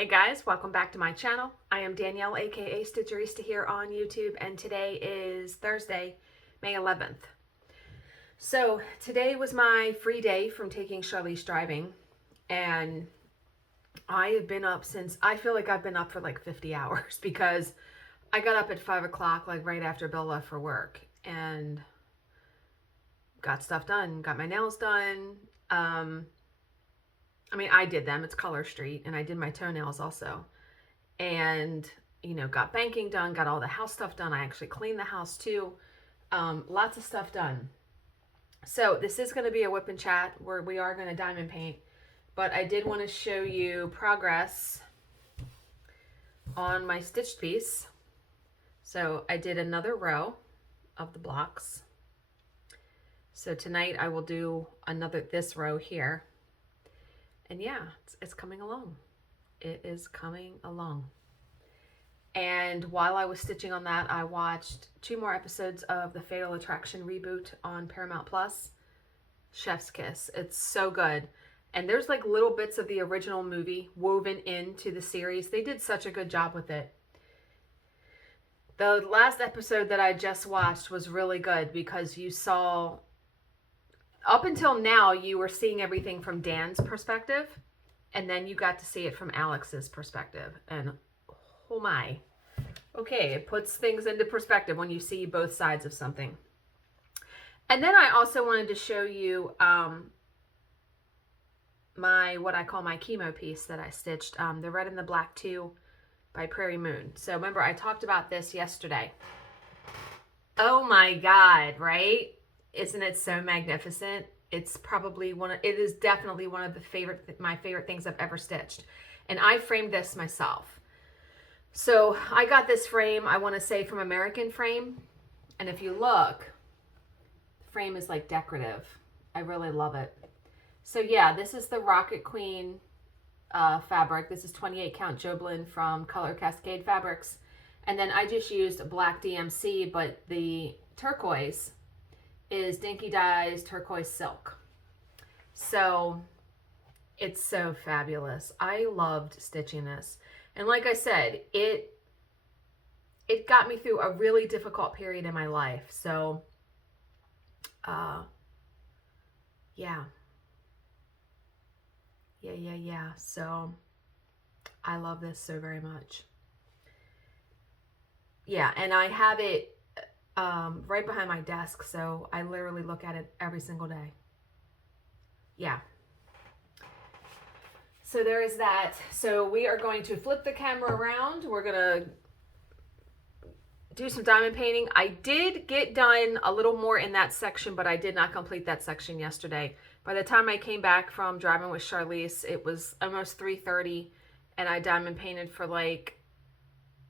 Hey guys, welcome back to my channel. I am Danielle, aka Stitcherista here on YouTube, and today is Thursday, May 11th. So today was my free day from taking Charlize driving, and I have been up since, I feel like I've been up for like 50 hours because I got up at 5 o'clock, like right after Bill left for work, and got stuff done, got my nails done. I did them. It's Color Street, and I did my toenails also. And, got banking done, got all the house stuff done. I actually cleaned the house too. Lots of stuff done. So this is going to be a whip and chat where we are going to diamond paint, but I did want to show you progress on my stitched piece. So I did another row of the blocks. So tonight I will do this row here. And yeah, it's coming along. It is coming along. And while I was stitching on that, I watched 2 more episodes of the Fatal Attraction reboot on Paramount Plus. Chef's Kiss. It's so good. And there's like little bits of the original movie woven into the series. They did such a good job with it. The last episode that I just watched was really good because you saw, up until now, you were seeing everything from Dan's perspective, and then you got to see it from Alex's perspective. And oh my. Okay, it puts things into perspective when you see both sides of something. And then I also wanted to show you what I call my chemo piece that I stitched, the Red and the Black 2 by Prairie Moon. So remember, I talked about this yesterday. Oh my God, right? Isn't it so magnificent? It's probably it is definitely one of my favorite things I've ever stitched. And I framed this myself. So I got this frame, I want to say from American Frame. And if you look, the frame is like decorative. I really love it. So yeah, this is the Rocket Queen fabric. This is 28 count Joblin from Color Cascade Fabrics. And then I just used black DMC, but the turquoise is Dinky Dye's Turquoise Silk. So it's so fabulous. I loved stitching this. And like I said, it got me through a really difficult period in my life. So, yeah. So I love this so very much. Yeah, and I have it right behind my desk, so I literally look at it every single day. Yeah. So there is that. So we are going to flip the camera around. We're going to do some diamond painting. I did get done a little more in that section, but I did not complete that section yesterday. By the time I came back from driving with Charlize, it was almost 3:30, and I diamond painted for like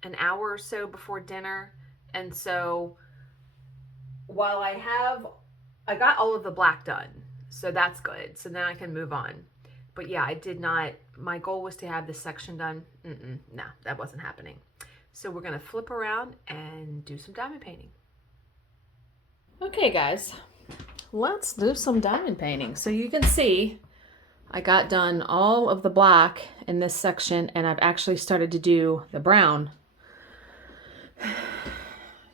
an hour or so before dinner. And so while I got all of the black done, so that's good. So then I can move on. But yeah, I did not, my goal was to have this section done. No, that wasn't happening. So we're gonna flip around and do some diamond painting. Okay guys, let's do some diamond painting. So you can see I got done all of the black in this section, and I've actually started to do the brown.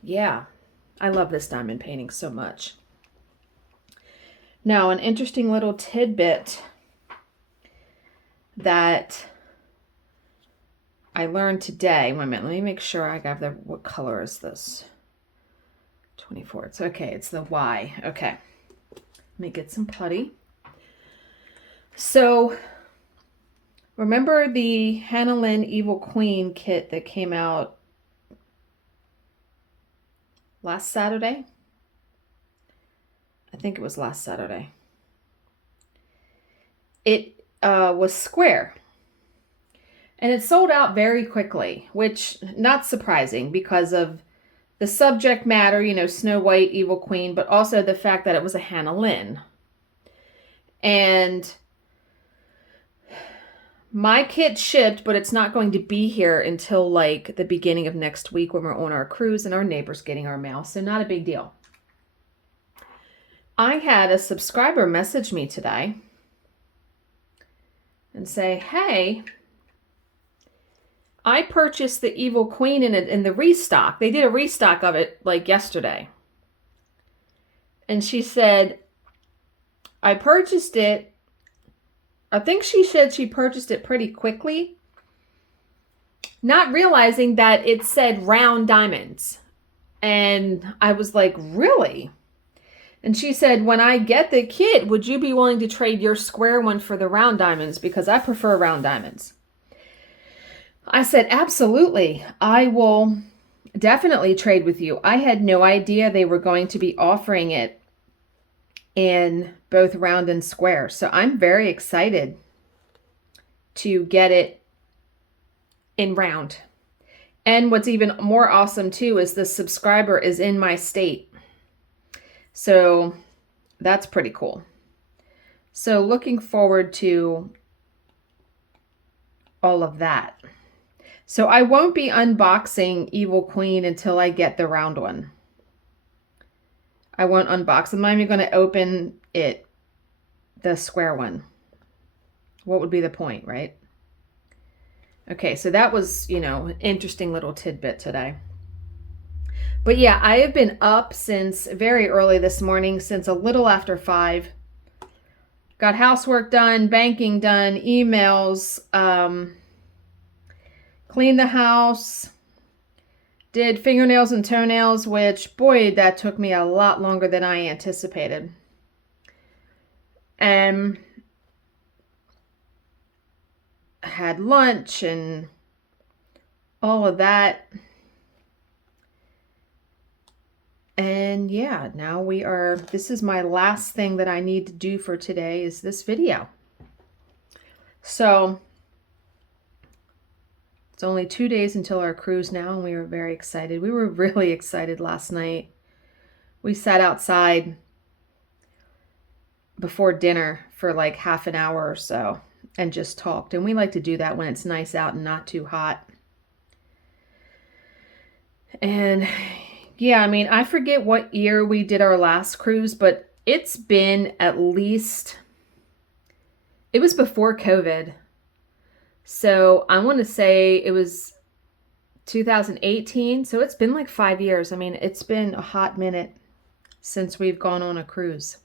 Yeah, I love this diamond painting so much. Now, an interesting little tidbit that I learned today. Wait a minute, let me make sure I got what color is this? 24. It's okay, it's the Y. Okay. Let me get some putty. So, remember the Lynn Evil Queen kit that came out last Saturday? I think it was last Saturday. It was square. And it sold out very quickly, which not surprising because of the subject matter, Snow White, Evil Queen, but also the fact that it was a Hannah Lynn. And my kit shipped, but it's not going to be here until like the beginning of next week when we're on our cruise and our neighbor's getting our mail. So not a big deal. I had a subscriber message me today and say, hey, I purchased the Evil Queen in the restock. They did a restock of it like yesterday. And she said, I purchased it. I think she said she purchased it pretty quickly, not realizing that it said round diamonds. And I was like, really? And she said, when I get the kit, would you be willing to trade your square one for the round diamonds? Because I prefer round diamonds. I said, absolutely. I will definitely trade with you. I had no idea they were going to be offering it in both round and square. So I'm very excited to get it in round. And what's even more awesome too is the subscriber is in my state. So that's pretty cool. So looking forward to all of that. So I won't be unboxing Evil Queen until I get the round one. I won't unbox. I'm not even going to open it, the square one. What would be the point, right? Okay, so that was, an interesting little tidbit today. But yeah, I have been up since very early this morning, since a little after 5. Got housework done, banking done, emails, cleaned the house, did fingernails and toenails, which, boy, that took me a lot longer than I anticipated. And had lunch and all of that. And yeah, now this is my last thing that I need to do for today is this video. So it's only 2 days until our cruise now, and we were very excited. We were really excited last night. We sat outside before dinner for like half an hour or so and just talked. And we like to do that when it's nice out and not too hot. And yeah, I mean, I forget what year we did our last cruise, but it's been at least, it was before COVID. So I want to say it was 2018. So it's been like 5 years. I mean, it's been a hot minute since we've gone on a cruise.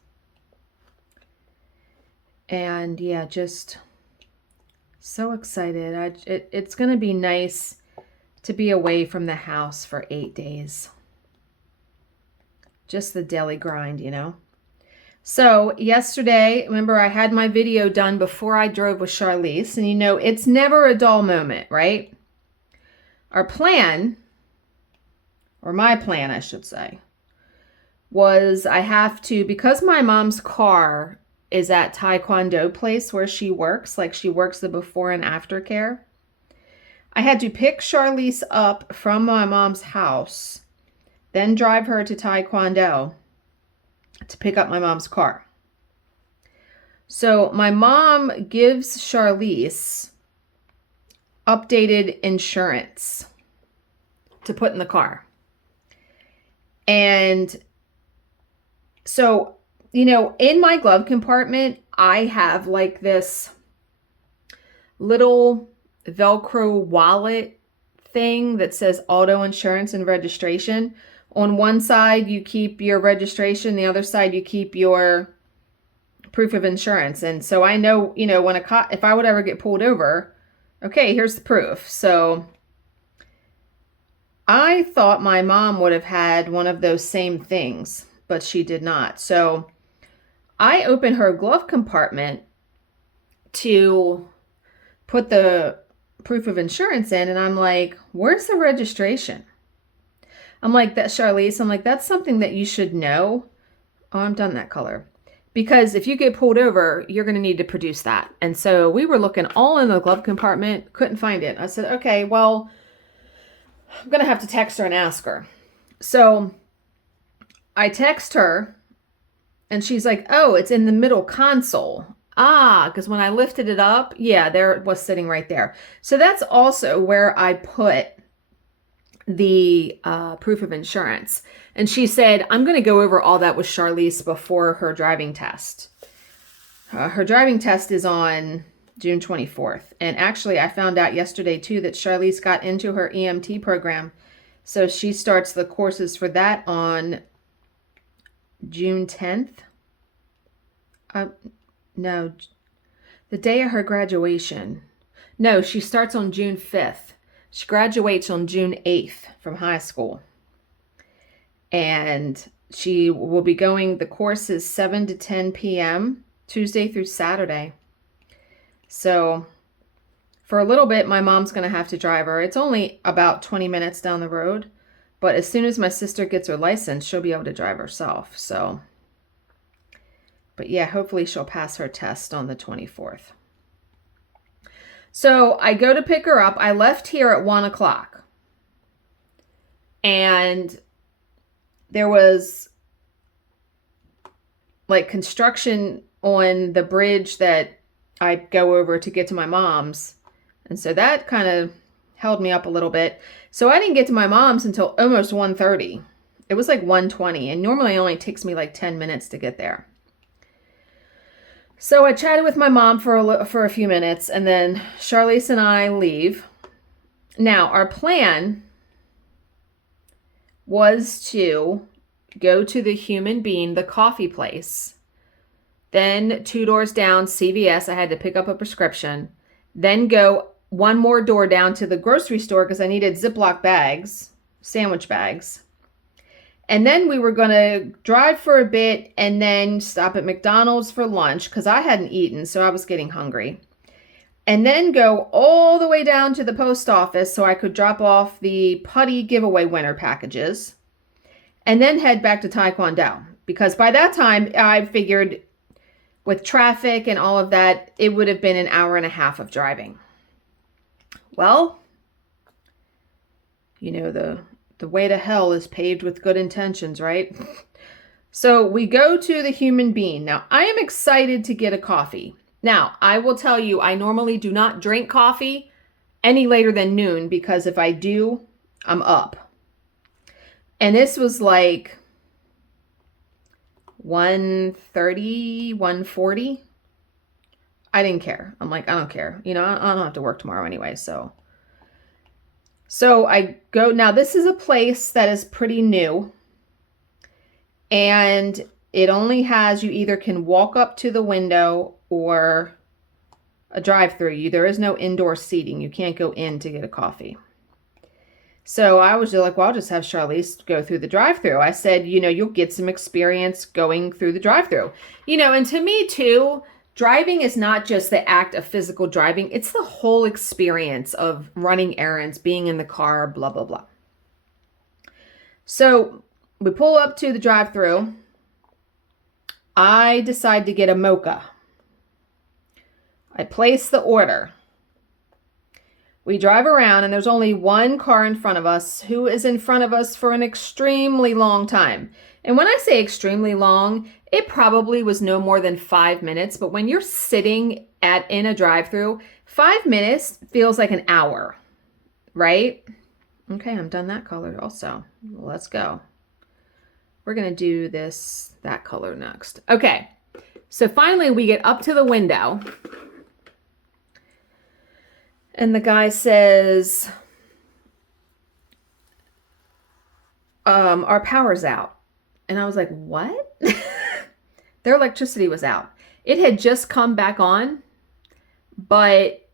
And yeah, just so excited. It's going to be nice to be away from the house for 8 days. Just the daily grind, So yesterday, remember I had my video done before I drove with Charlize, and it's never a dull moment, right? Our plan, or my plan, I should say, was I have to, because my mom's car is at Taekwondo place where she works, like she works the before and after care. I had to pick Charlize up from my mom's house, then drive her to Taekwondo to pick up my mom's car. So my mom gives Charlize updated insurance to put in the car. And so, in my glove compartment, I have like this little Velcro wallet thing that says auto insurance and registration. On one side, you keep your registration. The other side, you keep your proof of insurance. And so I know, when if I would ever get pulled over, okay, here's the proof. So I thought my mom would have had one of those same things, but she did not. So I opened her glove compartment to put the proof of insurance in, and I'm like, where's the registration? I'm like, Charlize, that's something that you should know. Oh, I'm done that color. Because if you get pulled over, you're going to need to produce that. And so we were looking all in the glove compartment, couldn't find it. I said, okay, well, I'm going to have to text her and ask her. So I text her, and she's like, oh, it's in the middle console. Because when I lifted it up, yeah, there it was sitting right there. So that's also where I put the proof of insurance. And she said, I'm going to go over all that with Charlize before her driving test. Her driving test is on June 24th. And actually, I found out yesterday too that Charlize got into her EMT program. So she starts the courses for that on June 10th. No, the day of her graduation. No, she starts on June 5th. She graduates on June 8th from high school. And she will be going, the course is 7 to 10 p.m., Tuesday through Saturday. So for a little bit, my mom's going to have to drive her. It's only about 20 minutes down the road. But as soon as my sister gets her license, she'll be able to drive herself. So, but yeah, hopefully she'll pass her test on the 24th. So I go to pick her up. I left here at 1 o'clock. And there was like construction on the bridge that I go over to get to my mom's. And so that kind of held me up a little bit. So I didn't get to my mom's until almost 1:30. It was like 1:20, and normally it only takes me like 10 minutes to get there. So I chatted with my mom for a few minutes, and then Charlize and I leave. Now, our plan was to go to the Human Bean, the coffee place. Then 2 doors down, CVS, I had to pick up a prescription. Then go 1 more door down to the grocery store because I needed Ziploc bags, sandwich bags. And then we were going to drive for a bit and then stop at McDonald's for lunch because I hadn't eaten, so I was getting hungry. And then go all the way down to the post office so I could drop off the putty giveaway winner packages. And then head back to Taekwondo. Because by that time, I figured with traffic and all of that, it would have been an hour and a half of driving. Well, you know, the way to hell is paved with good intentions, right? So we go to the Human Bean. Now, I am excited to get a coffee. Now, I will tell you, I normally do not drink coffee any later than noon because if I do, I'm up. And this was like 1:30, 1:40. I didn't care. I'm like, I don't care. You know, I don't have to work tomorrow anyway, so I go. Now, this is a place that is pretty new. And it only has, you either can walk up to the window or a drive-through. There is no indoor seating. You can't go in to get a coffee. So I was just like, well, I'll just have Charlize go through the drive-through. I said, you know, you'll get some experience going through the drive-through. You know, and to me too, driving is not just the act of physical driving. It's the whole experience of running errands, being in the car, blah, blah, blah. So we pull up to the drive-through. I decide to get a mocha. I place the order. We drive around and there's only one car in front of us who is in front of us for an extremely long time. And when I say extremely long, it probably was no more than 5 minutes. But when you're sitting in a drive-through, 5 minutes feels like an hour, right? Okay, I'm done that color also. Let's go. We're going to do that color next. Okay, so finally we get up to the window. And the guy says, our power's out. And I was like, what? Their electricity was out. It had just come back on. But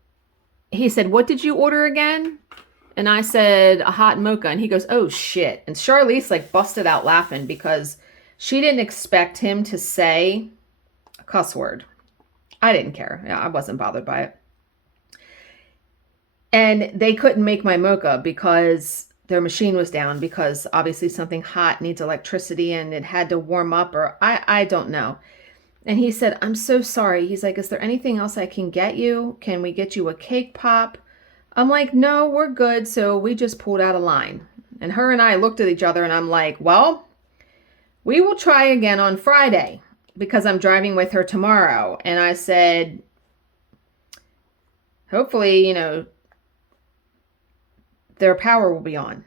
he said, what did you order again? And I said, a hot mocha. And he goes, oh, shit. And Charlize like busted out laughing because she didn't expect him to say a cuss word. I didn't care. Yeah, I wasn't bothered by it. And they couldn't make my mocha because their machine was down because obviously something hot needs electricity and it had to warm up or I don't know. And he said, I'm so sorry. He's like, is there anything else I can get you? Can we get you a cake pop? I'm like, no, we're good. So we just pulled out a line. And her and I looked at each other and I'm like, well, we will try again on Friday because I'm driving with her tomorrow. And I said, hopefully, you know, their power will be on.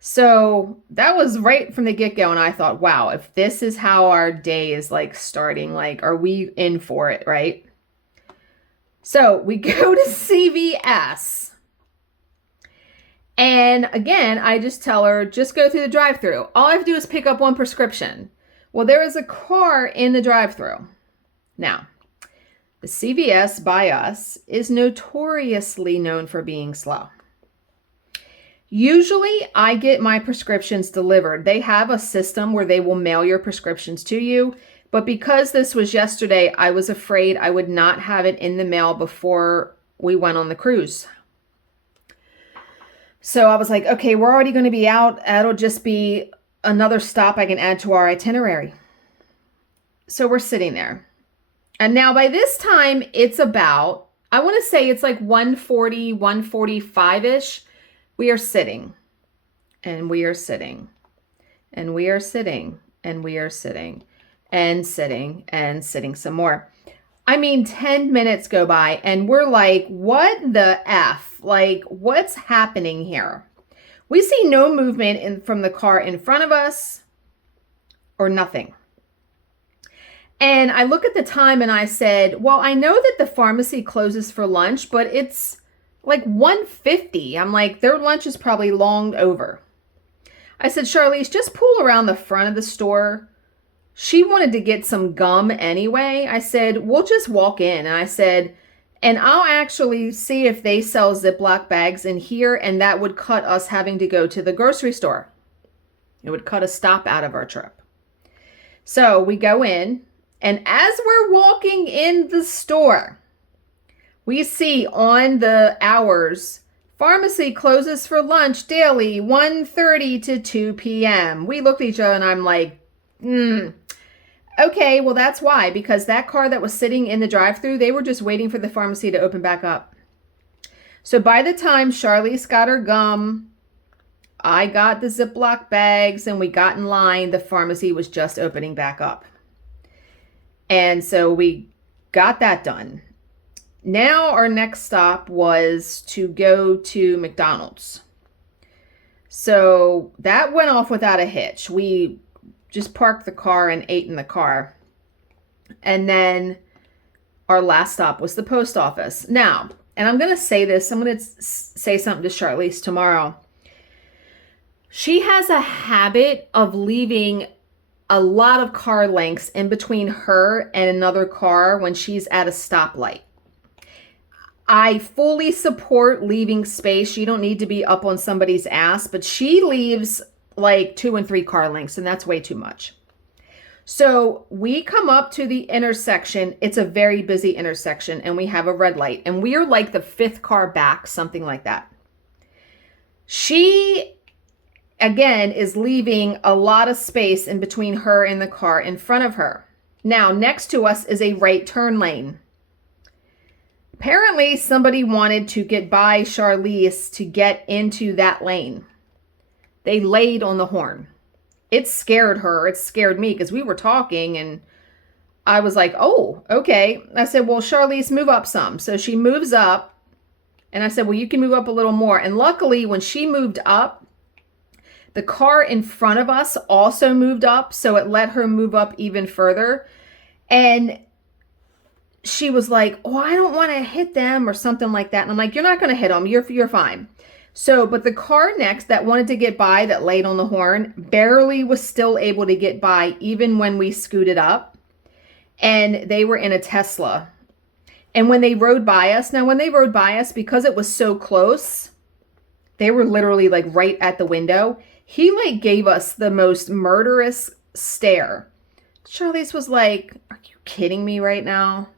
So that was right from the get-go. And I thought, wow, if this is how our day is like starting, like, are we in for it, right? So we go to CVS. And again, I just tell her, just go through the drive-thru. All I have to do is pick up one prescription. Well, there is a car in the drive-thru. Now, the CVS by us is notoriously known for being slow. Usually, I get my prescriptions delivered. They have a system where they will mail your prescriptions to you. But because this was yesterday, I was afraid I would not have it in the mail before we went on the cruise. So I was like, okay, we're already going to be out. That'll just be another stop I can add to our itinerary. So we're sitting there. And now by this time, it's about, I want to say it's like 1:40, 1:45-ish. We are sitting. And we are sitting. And we are sitting. And we are sitting. And sitting. And sitting some more. I mean, 10 minutes go by and we're like, what the F? Like, what's happening here? We see no movement from the car in front of us or nothing. And I look at the time and I said, well, I know that the pharmacy closes for lunch, but it's like 1:50. I'm like, their lunch is probably long over. I said, Charlize, just pull around the front of the store. She wanted to get some gum anyway. I said, we'll just walk in. And I said, and I'll actually see if they sell Ziploc bags in here, and that would cut us having to go to the grocery store. It would cut a stop out of our trip. So we go in, and as we're walking in the store, we see on the hours, pharmacy closes for lunch daily, 1:30 to 2 p.m. We looked at each other and I'm like, okay, well, that's why, because that car that was sitting in the drive-thru, they were just waiting for the pharmacy to open back up. So by the time Charlize got her gum, I got the Ziploc bags, and we got in line, the pharmacy was just opening back up. And so we got that done. Now our next stop was to go to McDonald's. So that went off without a hitch. We just parked the car and ate in the car. And then our last stop was the post office. Now, and I'm going to say this, I'm going to say something to Charlize tomorrow. She has a habit of leaving a lot of car lengths in between her and another car when she's at a stoplight. I fully support leaving space. You don't need to be up on somebody's ass, but she leaves like 2 and 3 car lengths, and that's way too much. So we come up to the intersection. It's a very busy intersection, and we have a red light, and we are like the 5th car back, something like that. She, again, is leaving a lot of space in between her and the car in front of her. Now, next to us is a right turn lane. Apparently, somebody wanted to get by Charlize to get into that lane. They laid on the horn. It scared her. It scared me because we were talking and I was like, oh, okay. I said, well, Charlize, move up some. So she moves up and I said, well, you can move up a little more. And luckily, when she moved up, the car in front of us also moved up. So it let her move up even further. And she was like, oh, I don't want to hit them or something like that. And I'm like, you're not going to hit them. You're fine. So, but the car next that wanted to get by, that laid on the horn, barely was still able to get by even when we scooted up. And they were in a Tesla. And when they rode by us, because it was so close, they were literally like right at the window. He like gave us the most murderous stare. Charlize was like, are you kidding me right now?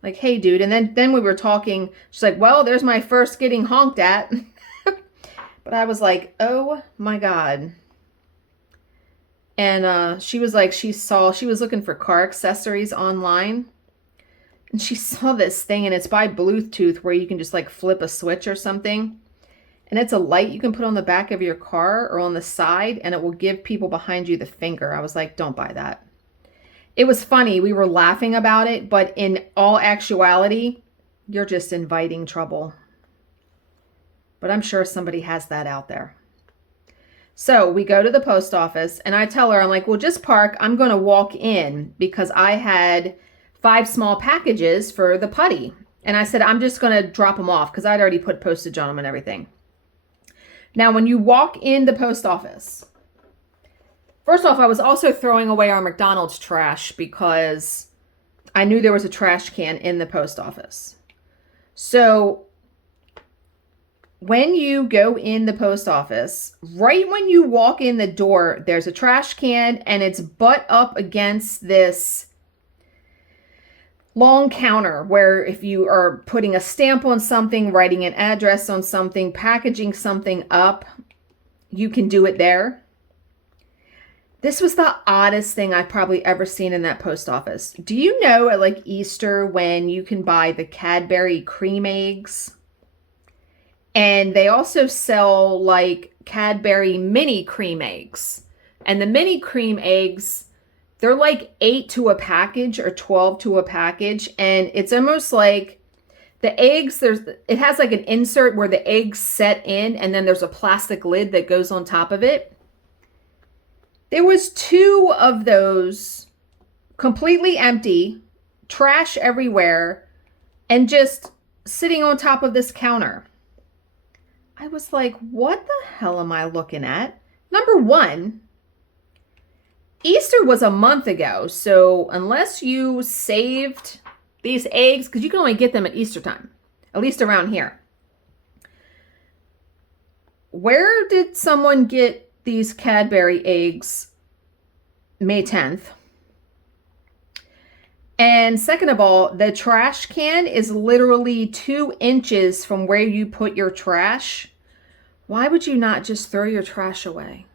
Like, hey, dude. And then we were talking. She's like, well, there's my first getting honked at. But I was like, oh my God. And she was like, she was looking for car accessories online. And she saw this thing, and it's by Bluetooth, where you can just like flip a switch or something. And it's a light you can put on the back of your car or on the side, and it will give people behind you the finger. I was like, don't buy that. It was funny. We were laughing about it, but in all actuality, you're just inviting trouble. But I'm sure somebody has that out there. So we go to the post office, and I tell her, I'm like, well, just park. I'm going to walk in because I had 5 small packages for the putty. And I said, I'm just going to drop them off because I'd already put postage on them and everything. Now, when you walk in the post office, first off, I was also throwing away our McDonald's trash because I knew there was a trash can in the post office. So when you go in the post office, right when you walk in the door, there's a trash can and it's butt up against this long counter where if you are putting a stamp on something, writing an address on something, packaging something up, you can do it there. This was the oddest thing I've probably ever seen in that post office. Do you know at like Easter when you can buy the Cadbury cream eggs? And they also sell like Cadbury mini cream eggs. And the mini cream eggs, they're like 8 to a package or 12 to a package. And it's almost like the eggs, it has like an insert where the eggs set in and then there's a plastic lid that goes on top of it. There was 2 of those completely empty, trash everywhere, and just sitting on top of this counter. I was like, what the hell am I looking at? Number one, Easter was a month ago, so unless you saved these eggs, because you can only get them at Easter time, at least around here. Where did someone get these Cadbury eggs May 10th? And second of all, the trash can is literally 2 inches from where you put your trash. Why would you not just throw your trash away?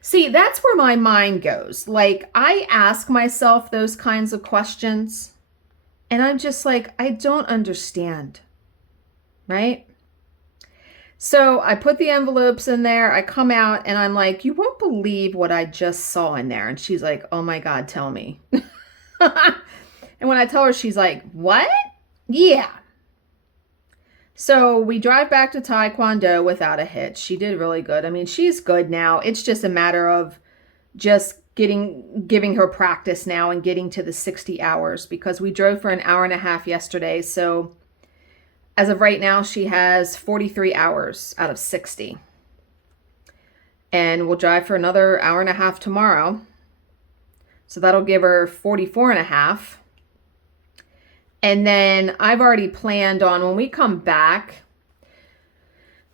See, that's where my mind goes. Like, I ask myself those kinds of questions, and I'm just like, I don't understand, right? So I put the envelopes in there. I come out, and I'm like, you won't believe what I just saw in there. And she's like, oh my God, tell me. And when I tell her, she's like, what? Yeah. So we drive back to Taekwondo without a hitch. She did really good. I mean, she's good now. It's just a matter of just giving her practice now and getting to the 60 hours because we drove for an hour and a half yesterday. So as of right now, she has 43 hours out of 60. And we'll drive for another hour and a half tomorrow. So that'll give her 44 and a half. And then I've already planned on when we come back,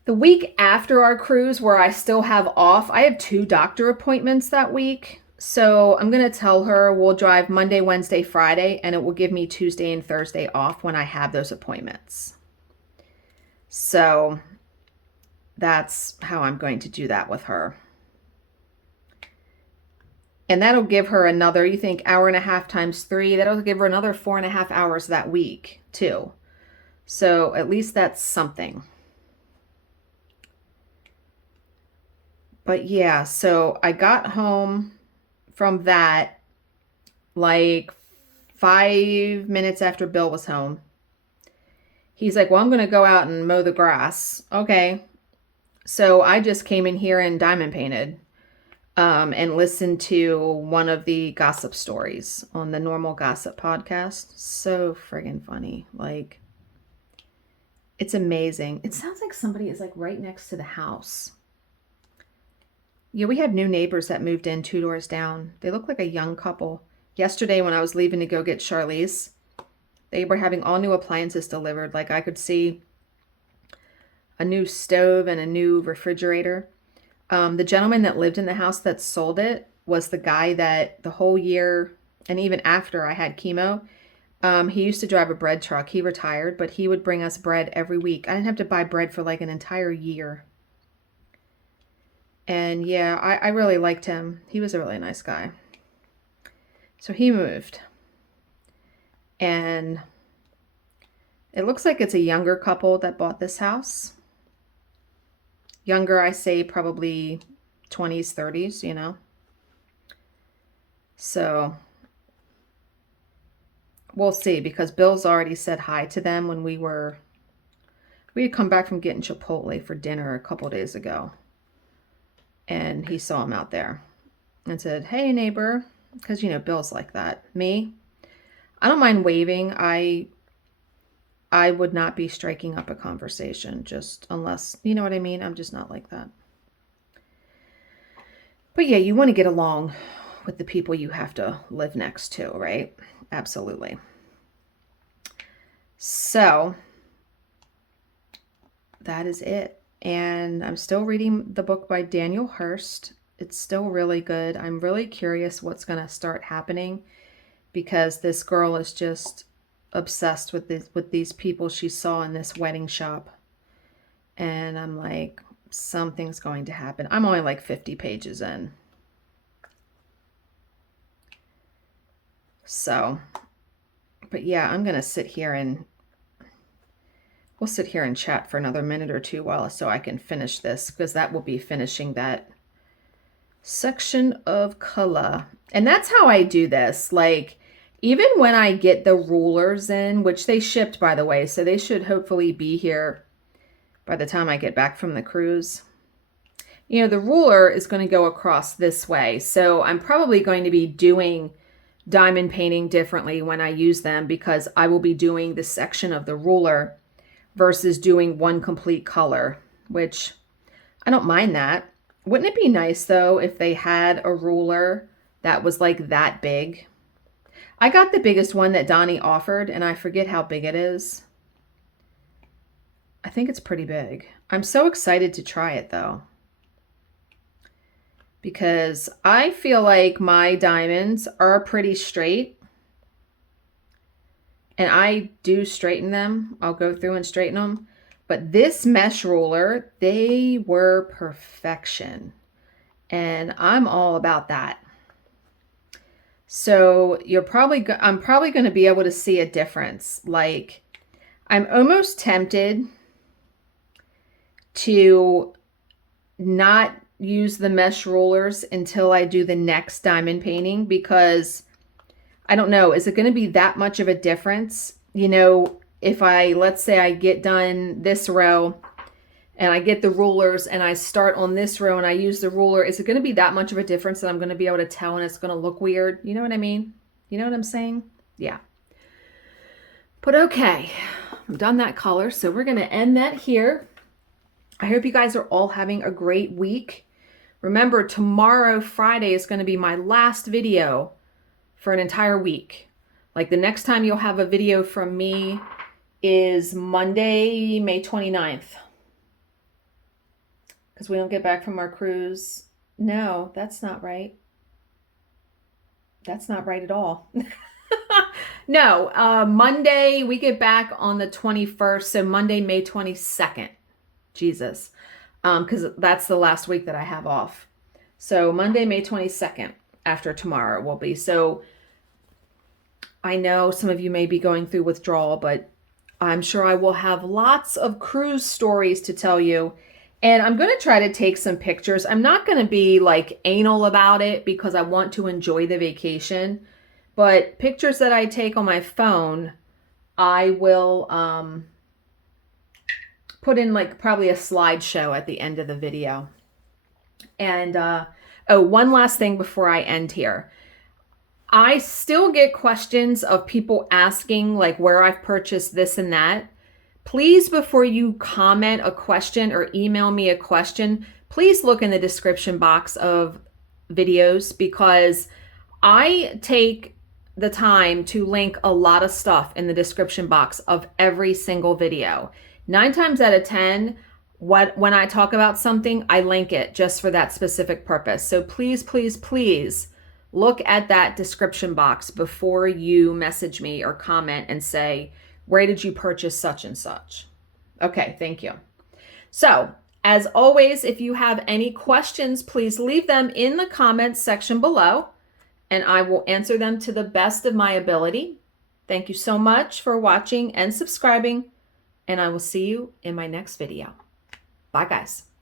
the week after our cruise where I still have off, I have 2 doctor appointments that week. So I'm going to tell her we'll drive Monday, Wednesday, Friday, and it will give me Tuesday and Thursday off when I have those appointments. So that's how I'm going to do that with her. And that'll give her another, you think, hour and a half times 3. That'll give her another 4.5 hours that week, too. So at least that's something. But yeah, so I got home from that like 5 minutes after Bill was home. He's like, well, I'm going to go out and mow the grass. Okay. So I just came in here and diamond painted. And listen to one of the gossip stories on the Normal Gossip podcast. So friggin' funny. Like, it's amazing. It sounds like somebody is like right next to the house. Yeah, we have new neighbors that moved in 2 doors down. They look like a young couple. Yesterday when I was leaving to go get Charlize, they were having all new appliances delivered. Like I could see a new stove and a new refrigerator. The gentleman that lived in the house that sold it was the guy that the whole year and even after I had chemo, he used to drive a bread truck. He retired, but he would bring us bread every week. I didn't have to buy bread for like an entire year. And yeah, I really liked him. He was a really nice guy. So he moved. And it looks like it's a younger couple that bought this house. Younger, I say probably 20s, 30s, you know. So we'll see because Bill's already said hi to them when we had come back from getting Chipotle for dinner a couple days ago. And he saw him out there and said, hey, neighbor, because, you know, Bill's like that. Me, I don't mind waving. I would not be striking up a conversation, just unless, you know what I mean? I'm just not like that. But yeah, you want to get along with the people you have to live next to, right? Absolutely. So that is it. And I'm still reading the book by Daniel Hurst. It's still really good. I'm really curious what's going to start happening because this girl is just obsessed with these people she saw in this wedding shop. And I'm like, something's going to happen. I'm only like 50 pages in. So, but yeah, I'm going to sit here and we'll sit here and chat for another minute or two while so I can finish this, because that will be finishing that section of color. And that's how I do this. Like, even when I get the rulers in, which they shipped, by the way, so they should hopefully be here by the time I get back from the cruise. You know, the ruler is going to go across this way. So I'm probably going to be doing diamond painting differently when I use them, because I will be doing the section of the ruler versus doing one complete color, which I don't mind that. Wouldn't it be nice though if they had a ruler that was like that big? I got the biggest one that Donnie offered, and I forget how big it is. I think it's pretty big. I'm so excited to try it though, because I feel like my diamonds are pretty straight, and I do straighten them. I'll go through and straighten them. But this mesh ruler, they were perfection. And I'm all about that. So I'm probably going to be able to see a difference. Like, I'm almost tempted to not use the mesh rulers until I do the next diamond painting, because I don't know, is it going to be that much of a difference? You know, if let's say I get done this row and I get the rulers and I start on this row and I use the ruler, is it going to be that much of a difference that I'm going to be able to tell and it's going to look weird? You know what I mean? You know what I'm saying? Yeah. But okay, I'm done that color. So we're going to end that here. I hope you guys are all having a great week. Remember, tomorrow, Friday, is going to be my last video for an entire week. Like, the next time you'll have a video from me is Monday, May 29th. Because we don't get back from our cruise. No, that's not right. That's not right at all. No, Monday, we get back on the 21st. So Monday, May 22nd. Jesus. Because that's the last week that I have off. So Monday, May 22nd. After tomorrow will be. So I know some of you may be going through withdrawal, but I'm sure I will have lots of cruise stories to tell you. And I'm going to try to take some pictures. I'm not going to be like anal about it because I want to enjoy the vacation. But pictures that I take on my phone, I will put in like probably a slideshow at the end of the video. And oh, one last thing before I end here. I still get questions of people asking like where I've purchased this and that. Please, before you comment a question or email me a question, please look in the description box of videos, because I take the time to link a lot of stuff in the description box of every single video. 9 times out of 10, when I talk about something, I link it just for that specific purpose. So please, please, please look at that description box before you message me or comment and say, where did you purchase such and such? Okay, thank you. So, as always, if you have any questions, please leave them in the comments section below, and I will answer them to the best of my ability. Thank you so much for watching and subscribing, and I will see you in my next video. Bye, guys.